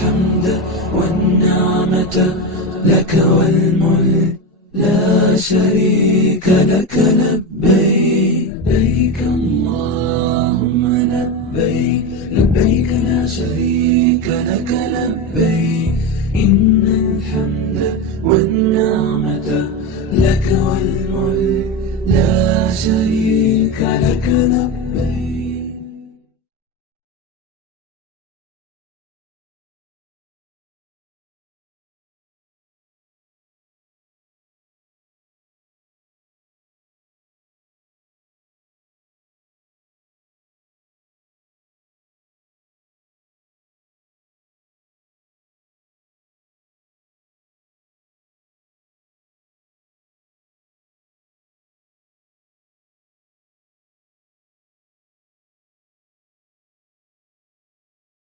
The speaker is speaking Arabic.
الحمد والنعمة لك والملك لا شريك لك. لبيك لبيك اللهم لبيك، لبيك لا شريك لك. لبيك